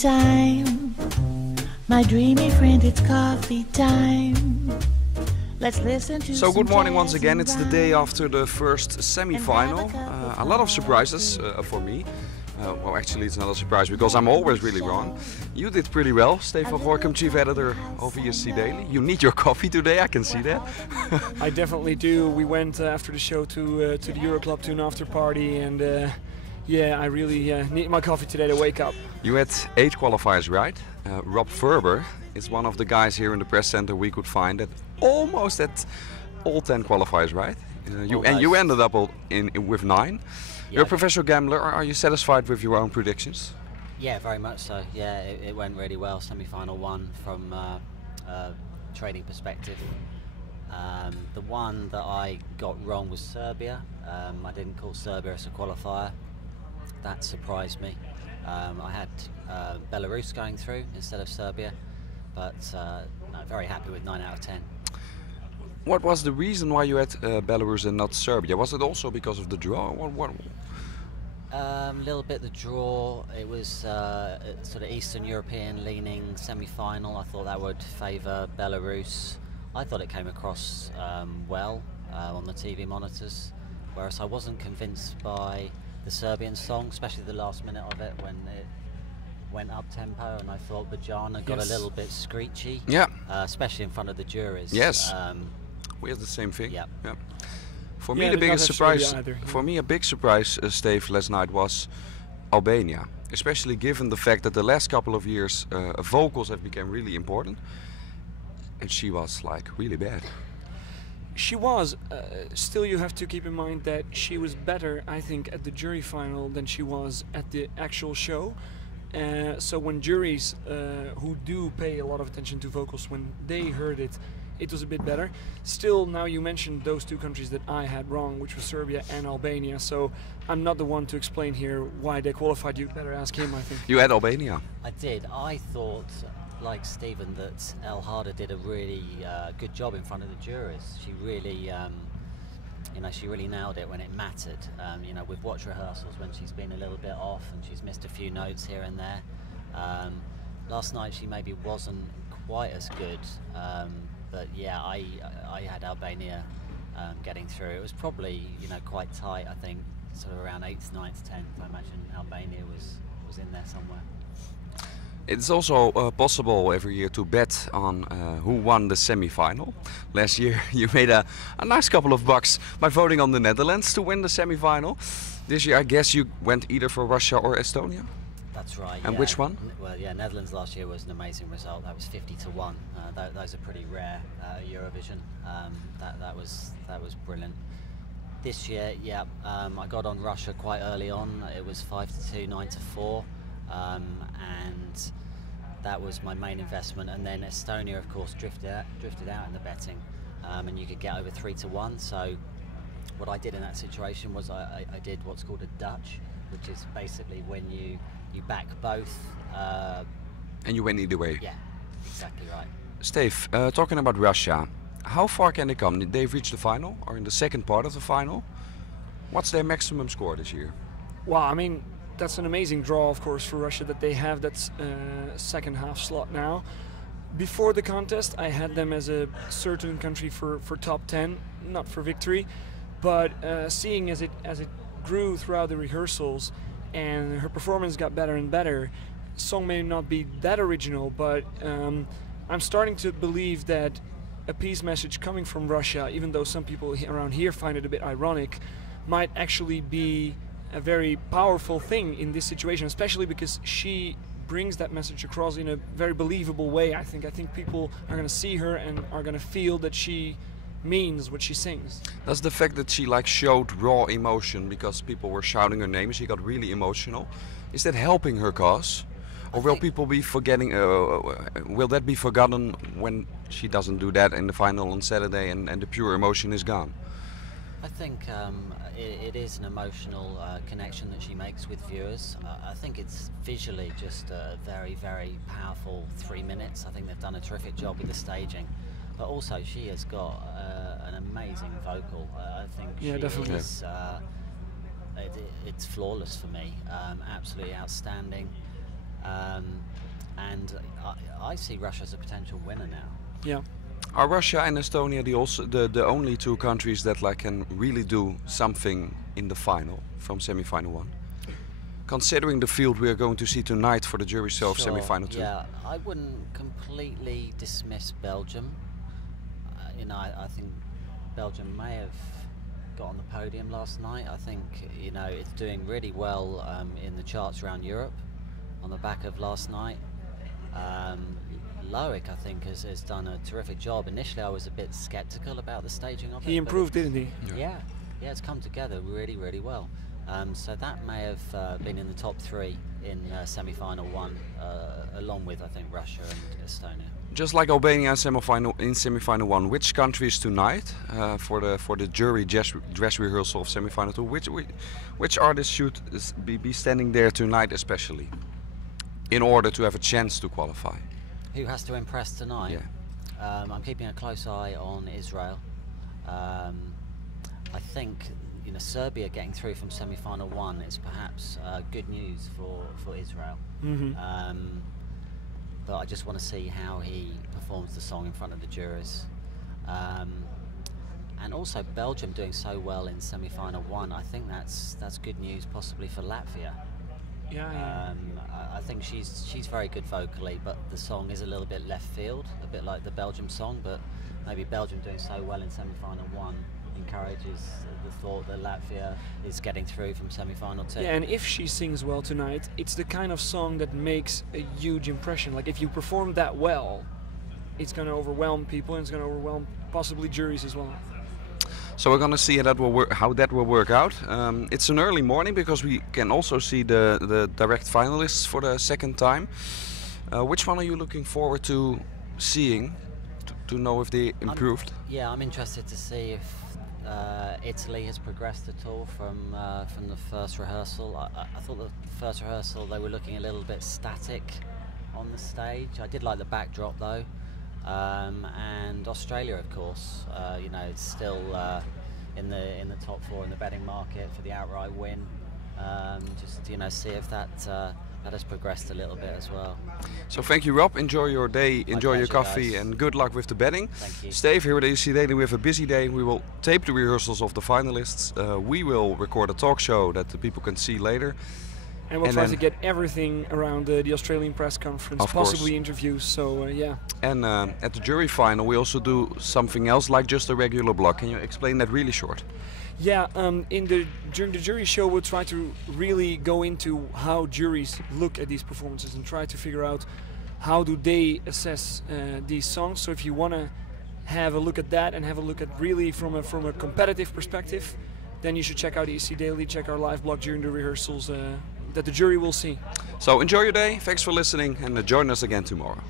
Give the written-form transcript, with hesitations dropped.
time. My dreamy friend, it's coffee time. Let's listen to So good morning once again. It's the day after the first semi-final. A lot of surprises for me. Well, actually it's not a surprise because I'm always really wrong. You did pretty well, Stefan Gorkum, Chief Editor of ESC Daily. You need your coffee today, I can see that. I definitely do. We went after the show to the Euroclub to an after party, and yeah, I really need my coffee today to wake up. You had 8 qualifiers right. Rob Furber is one of the guys here in the press center we could find that almost at all 10 qualifiers right. You ended up with 9. Yeah. You're a professional gambler. Are you satisfied with your own predictions? Yeah, very much so. Yeah, it went really well. Semi-final 1 from a trading perspective. The one that I got wrong was Serbia. I didn't call Serbia as a qualifier. That surprised me. I had Belarus going through instead of Serbia, but no, very happy with 9 out of 10. What was the reason why you had Belarus and not Serbia? Was it also because of the draw? What? A little bit the draw. It was sort of Eastern European leaning semi-final. I thought that would favour Belarus. I thought it came across well on the TV monitors, whereas I wasn't convinced by the Serbian song, especially the last minute of it when it went up tempo, and I thought Bajana got a little bit screechy. Yeah. Especially in front of the juries. Yes. We had the same thing. Yeah. Yeah. For me, the biggest surprise. For me, a big surprise, Steve, last night was Albania, especially given the fact that the last couple of years vocals have become really important, and she was like really bad. She was. Still, you have to keep in mind that she was better, I think, at the jury final than she was at the actual show. So when juries who do pay a lot of attention to vocals, when they heard it, it was a bit better. Still, now you mentioned those 2 countries that I had wrong, which was Serbia and Albania, so I'm not the one to explain here why they qualified. You'd better ask him, I think. You had Albania. I did. I thought, like Stephen, that El Harder did a really good job in front of the jurors. She really, she really nailed it when it mattered. We've watched rehearsals when she's been a little bit off and she's missed a few notes here and there. Last night she maybe wasn't quite as good, but yeah, I had Albania getting through. It was probably quite tight. I think sort of around 8th, 9th, 10th. I imagine Albania was in there somewhere. It's also possible every year to bet on who won the semi-final. Last year you made a nice couple of bucks by voting on the Netherlands to win the semi-final. This year I guess you went either for Russia or Estonia? That's right. And which one? Well, yeah, Netherlands last year was an amazing result. That was 50-1. Those are pretty rare Eurovision. That was brilliant. This year, yeah, I got on Russia quite early on. It was 5-2, 9-4. And that was my main investment, and then Estonia of course drifted out in the betting, and you could get over 3-1. So what I did in that situation was I did what's called a Dutch, which is basically when you back both, and you went either way. Yeah, exactly right. Steve, talking about Russia, how far can they come? They've reached the final, or in the second part of the final. What's their maximum score this year? Well, I mean, that's an amazing draw, of course, for Russia that they have that second half slot now. Before the contest, I had them as a certain country for top 10, not for victory, but seeing as it grew throughout the rehearsals and her performance got better and better, song may not be that original, but I'm starting to believe that a peace message coming from Russia, even though some people around here find it a bit ironic, might actually be a very powerful thing in this situation, especially because she brings that message across in a very believable way. I think people are going to see her and are going to feel that she means what she sings. Does the fact that she showed raw emotion because people were shouting her name and she got really emotional, is that helping her cause? Or will people be forgetting, will that be forgotten when she doesn't do that in the final on Saturday and the pure emotion is gone? I think it is an emotional connection that she makes with viewers. I think it's visually just a very, very powerful 3 minutes. I think they've done a terrific job with the staging. But also she has got an amazing vocal. I think definitely. It's flawless for me. Absolutely outstanding. And I see Russia as a potential winner now. Yeah. Are Russia and Estonia the only two countries that like can really do something in the final from semi-final 1? Considering the field we are going to see tonight for the jury show of semi-final 2. Yeah, I wouldn't completely dismiss Belgium. You know, I think Belgium may have got on the podium last night. I think, you know, it's doing really well in the charts around Europe on the back of last night. Loic, I think, has done a terrific job. Initially, I was a bit skeptical about the staging of it. He improved, didn't he? Yeah, it's come together really, really well. So that may have been in the top 3 in semi-final 1, along with, I think, Russia and Estonia. Just like Albania in semi-final 1, which countries tonight for the jury dress rehearsal of semi-final 2? Which artists should be standing there tonight, especially, in order to have a chance to qualify? Who has to impress tonight? Yeah. I'm keeping a close eye on Israel. I think, you know, Serbia getting through from semi-final 1 is perhaps good news for Israel. But I just want to see how he performs the song in front of the jurors. And also Belgium doing so well in semi-final 1. I think that's good news possibly for Latvia. Yeah. I think she's very good vocally, but the song is a little bit left field, a bit like the Belgium song. But maybe Belgium doing so well in semi-final 1 encourages the thought that Latvia is getting through from semi-final 2. Yeah, and if she sings well tonight, it's the kind of song that makes a huge impression. Like, if you perform that well, it's going to overwhelm people, and it's going to overwhelm possibly juries as well. So we're going to see how that will work out. It's an early morning because we can also see the direct finalists for the second time. Which one are you looking forward to seeing to know if they improved? I'm interested to see if Italy has progressed at all from the first rehearsal. I thought the first rehearsal they were looking a little bit static on the stage. I did like the backdrop though. And Australia, of course, you know, it's still in the top 4 in the betting market for the outright win. Just, you know, see if that has progressed a little bit as well. So thank you, Rob. Enjoy your day, enjoy your coffee, guys. And good luck with the betting. Thank you. Steve here at ESC Daily. We have a busy day. We will tape the rehearsals of the finalists. We will record a talk show that the people can see later. And we'll try to get everything around the Australian press conference, possibly interviews, so yeah. And at the jury final we also do something else like just a regular block. Can you explain that really short? Yeah, during the jury show we'll try to really go into how juries look at these performances and try to figure out how do they assess these songs. So if you want to have a look at that and have a look at really from a competitive perspective, then you should check out ESC Daily, check our live blog during the rehearsals that the jury will see. So enjoy your day, thanks for listening, and join us again tomorrow.